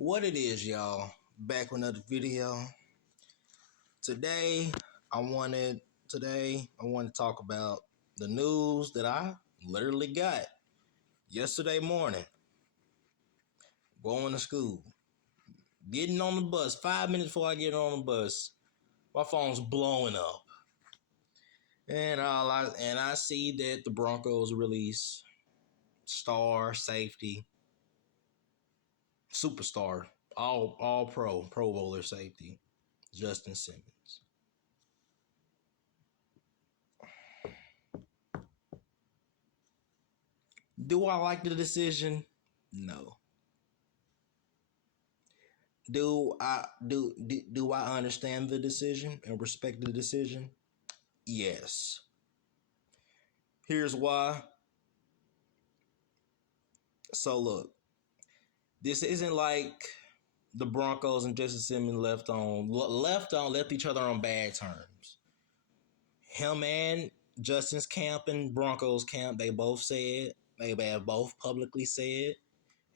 What it is, y'all? Back with another video. Today, I wanted to talk about the news that I literally got yesterday morning. Going to school, getting on the bus. 5 minutes before I get on the bus, my phone's blowing up, and I see that the Broncos release star safety, superstar, all pro bowler safety, Justin Simmons. Do I like the decision? No. Do I understand the decision and respect the decision? Yes. Here's why. So look, this isn't like the Broncos and Justin Simmons left each other on bad terms. Him and Justin's camp and Broncos camp, they both have both publicly said,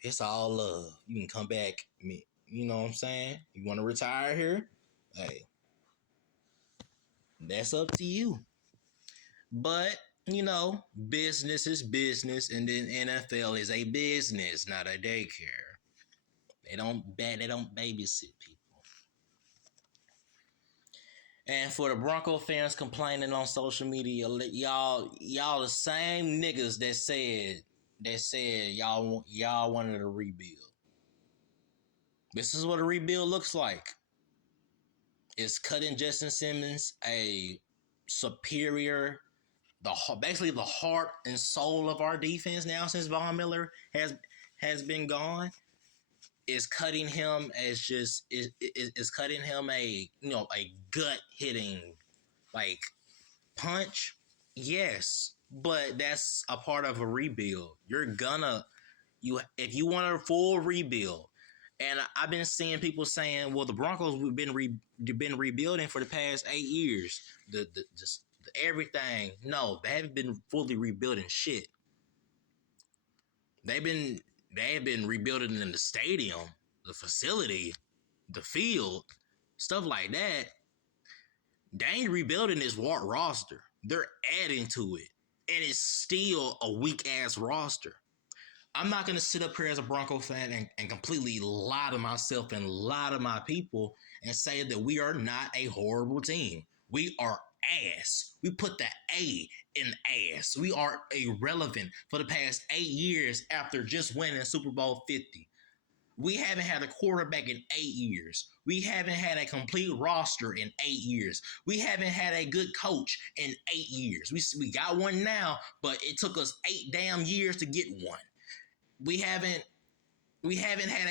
it's all love. You can come back. You know what I'm saying? You want to retire here? Hey, that's up to you. But, business is business, and then NFL is a business, not a daycare. They don't babysit people. And for the Bronco fans complaining on social media, y'all the same niggas that said y'all wanted a rebuild. This is what a rebuild looks like. It's cutting Justin Simmons, a superior, basically the heart and soul of our defense now since Von Miller has been gone. Is cutting him is cutting him a gut hitting punch. Yes, but that's a part of a rebuild. If you want a full rebuild. And I've been seeing people saying, well, the Broncos have been rebuilding for the past 8 years. Just everything. No, they haven't been fully rebuilding shit. They have been rebuilding in the stadium, the facility, the field, stuff like that. They ain't rebuilding this roster. They're adding to it. And it's still a weak-ass roster. I'm not going to sit up here as a Bronco fan and completely lie to myself and lie to my people and say that we are not a horrible team. We are ass. We put the A in ass. We are irrelevant for the past 8 years after just winning Super Bowl 50. We haven't had a quarterback in 8 years. We haven't had a complete roster in 8 years. We haven't had a good coach in 8 years. We got one now, but it took us 8 damn years to get one. We haven't had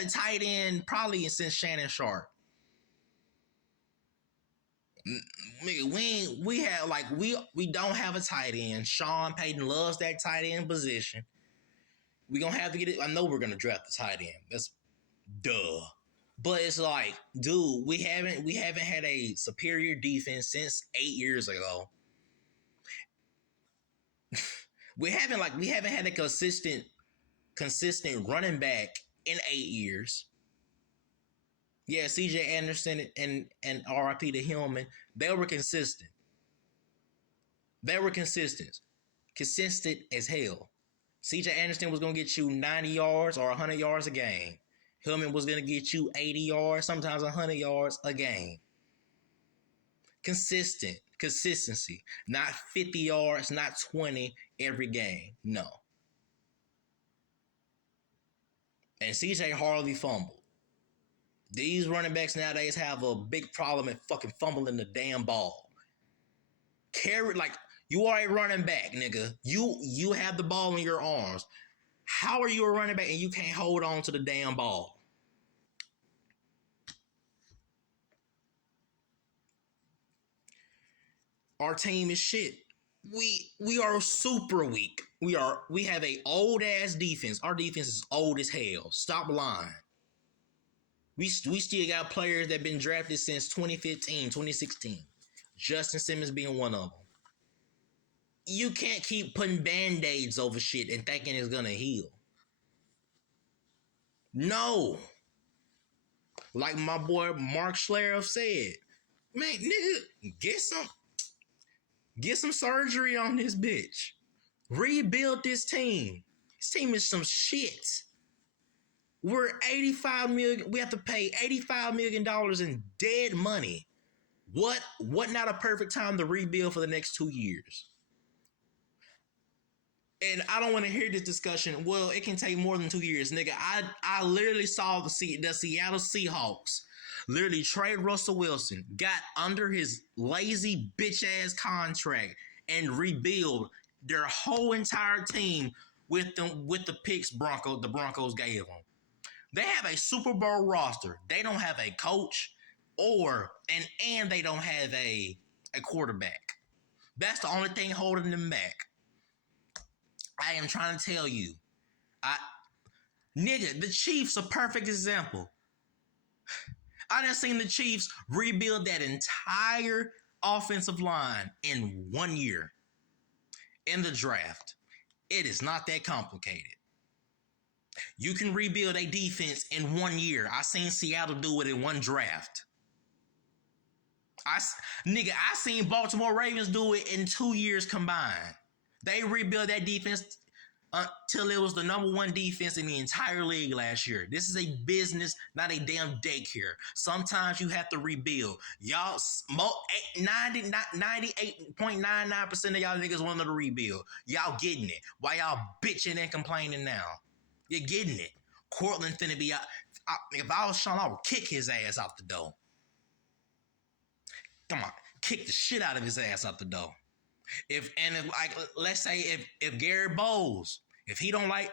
a tight end probably since Shannon Sharp. Nigga, we don't have a tight end. Sean Payton loves that tight end position. We gonna have to get it. I know we're gonna draft the tight end. That's duh. But it's like, dude, we haven't had a superior defense since 8 years ago. We haven't had a consistent running back in 8 years. Yeah, CJ Anderson and RIP to Hillman, they were consistent. Consistent as hell. CJ Anderson was going to get you 90 yards or 100 yards a game. Hillman was going to get you 80 yards, sometimes 100 yards a game. Consistency. Not 50 yards, not 20 every game. No. And CJ hardly fumbled. These running backs nowadays have a big problem at fucking fumbling the damn ball. You are a running back, nigga. You have the ball in your arms. How are you a running back and you can't hold on to the damn ball? Our team is shit. We are super weak. We have a old ass defense. Our defense is old as hell. Stop lying. We still got players that have been drafted since 2015, 2016. Justin Simmons being one of them. You can't keep putting band-aids over shit and thinking it's gonna heal. No. Like my boy Mark Schlereth said, man, nigga, get some surgery on this bitch. Rebuild this team. This team is some shit. We're $85 million. We have to pay $85 million in dead money. What not a perfect time to rebuild for the next 2 years? And I don't want to hear this discussion. Well, it can take more than 2 years, nigga. I literally saw the Seattle Seahawks literally trade Russell Wilson, got under his lazy bitch ass contract, and rebuild their whole entire team with the picks the Broncos gave them. They have a Super Bowl roster. They don't have a coach and they don't have a quarterback. That's the only thing holding them back. I am trying to tell you. Nigga, the Chiefs a perfect example. I done seen the Chiefs rebuild that entire offensive line in 1 year in the draft. It is not that complicated. You can rebuild a defense in 1 year. I seen Seattle do it in one draft. I seen Baltimore Ravens do it in 2 years combined. They rebuilt that defense until it was the number one defense in the entire league last year. This is a business, not a damn daycare. Sometimes you have to rebuild. Y'all, 98.99% of y'all niggas wanted to rebuild. Y'all getting it. Why y'all bitching and complaining now? You're getting it. Cortland finna be out. If I was Sean, I would kick his ass out the door. Come on, kick the shit out of his ass out the door. Let's say if Gary Bowles, if he don't like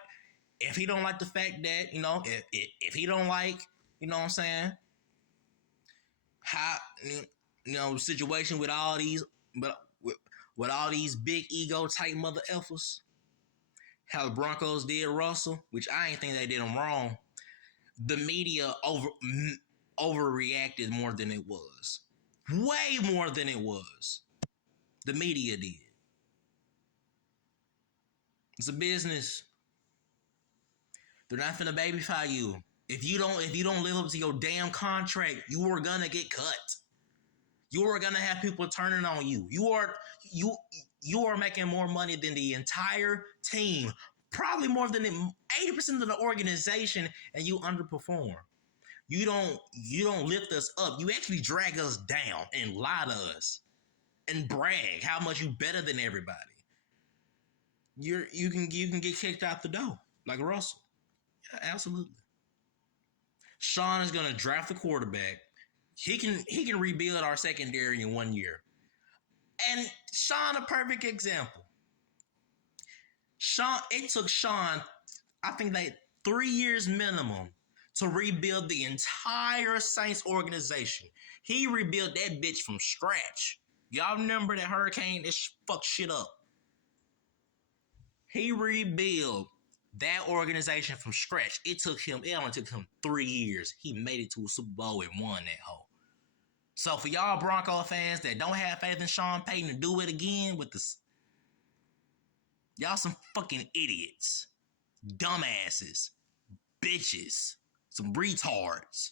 the fact that, if he don't like, what I'm saying, how, situation with all these, but with all these big ego type mother effers, how the Broncos did Russell, which I ain't think they did him wrong. The media overreacted more than it was. Way more than it was. The media did. It's a business. They're not finna babyfy you. If you don't live up to your damn contract, you are gonna get cut. You are gonna have people turning on you. You are making more money than the entire team, probably more than 80% of the organization, and you underperform. You don't lift us up. You actually drag us down and lie to us and brag how much you better than everybody. You can get kicked out the door like Russell. Yeah, absolutely. Sean is gonna draft the quarterback. He can rebuild our secondary in 1 year. And Sean, a perfect example. It took Sean, I think 3 years minimum to rebuild the entire Saints organization. He rebuilt that bitch from scratch. Y'all remember that hurricane? It fucked shit up. He rebuilt that organization from scratch. It only took him 3 years. He made it to a Super Bowl and won that hoe. So for y'all Bronco fans that don't have faith in Sean Payton to do it again with this, y'all some fucking idiots, dumbasses, bitches, some retards,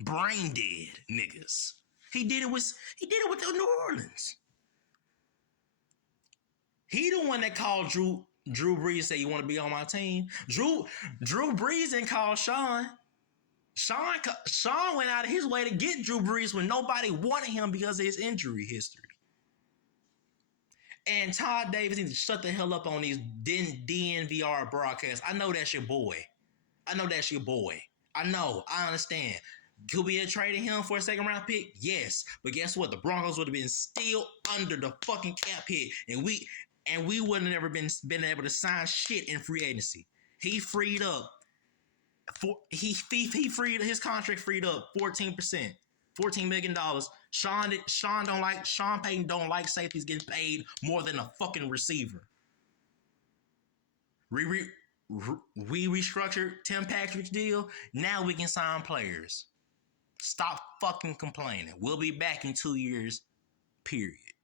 brain dead niggas. He did it with the New Orleans. He the one that called Drew Brees and said, "You want to be on my team?" Drew Brees didn't call Sean. Sean went out of his way to get Drew Brees when nobody wanted him because of his injury history. And Todd Davis needs to shut the hell up on these DNVR broadcasts. I know that's your boy. I know. I understand. Could we have traded him for a second round pick? Yes. But guess what? The Broncos would have been still under the fucking cap hit. And we wouldn't have ever been able to sign shit in free agency. He freed up. His contract freed up 14%. $14 million. Sean Payton don't like safeties getting paid more than a fucking receiver. We restructured Tim Patrick's deal. Now we can sign players. Stop fucking complaining. We'll be back in 2 years, period.